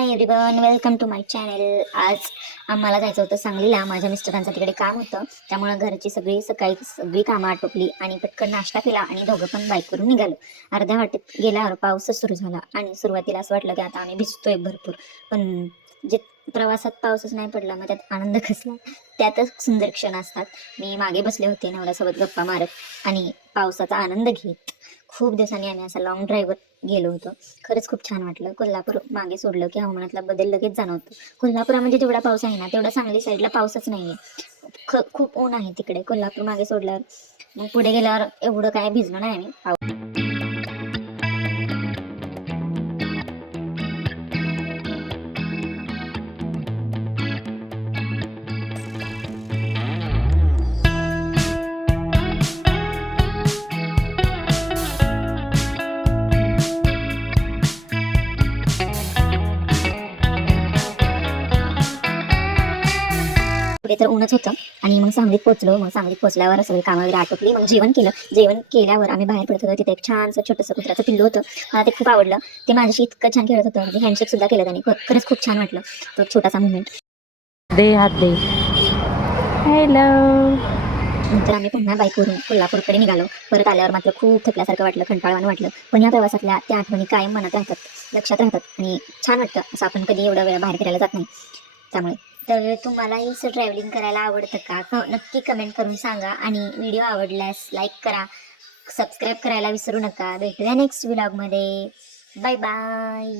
High everyone, welcome to my channel. आज आम्हाला जायचं होतं सांगलीला. माझ्या मिस्टरांचं तिकडे काम होतं, त्यामुळे घरची सगळी कामं आटोपली आणि पटकन नाश्ता केला आणि दोघं पण बाईकवरून निघालो. अर्ध्या वाटेत गेल्यावर पाऊसच सुरू झाला आणि सुरुवातीला असं वाटलं की आता आम्ही भिजतोय भरपूर, पण जे प्रवासात पाऊसच नाही पडला मग त्यात आनंद कसला. त्यातच सुंदर क्षण असतात. मी मागे बसले होते नवऱ्यासोबत गप्पा मारत आणि पावसाचा आनंद घेत. खूप दिवसांनी आम्ही असा लॉंग ड्राईव्हवर गेलो होतो. खरंच खूप छान वाटलं. कोल्हापूर मागे सोडलं की हवामानातला बदल लगेच जाणवतो. कोल्हापुरामध्ये जेवढा पाऊस आहे ना तेवढा सांगली साईडला पाऊसच नाहीये. खूप ऊन आहे तिकडे. कोल्हापूर मागे सोडल्यावर मग पुढे गेल्यावर एवढं काय भिजलो नाही आम्ही. पुढे तर ऊनच होतं आणि मग सांगलीत पोहोचलो. मग सांगलीत पोहोचल्यावर सगळी कामं वगैरे आटोपली. मग जेवण केलं. जेवण केल्यावर आम्ही बाहेर पडत होतो. तिथे एक छानसं छोटंसं कुत्र्याचं पिल्लू होतं. मला ते खूप आवडलं. ते माझ्याशी इतकं छान खेळत होतं, म्हणजे हँडशेक सुद्धा केलं त्याने. खरंच खूप छान वाटलं तो छोटासा मुवमेंट. दे हात दे. हॅलो. नंतर आम्ही पुन्हा बाईकवरून कोल्हापूरकडे निघालो. परत आल्यावर मात्र खूप थकल्यासारखं वाटलं, कंटाळवाणं वाटलं. पण या प्रवासातल्या त्या आठवणी कायम मनात राहतात, लक्षात राहतात आणि छान वाटतं. असं आपण कधी एवढा वेळ बाहेर फिरायला जात नाही त्यामुळे. तर तुम्हालाही असं ट्रॅव्हलिंग करायला आवडतं का? नक्की कमेंट करून सांगा आणि व्हिडिओ आवडल्यास लाईक करा, सबस्क्राईब करायला विसरू नका. भेटूया नेक्स्ट व्लॉगमध्ये. Bye bye.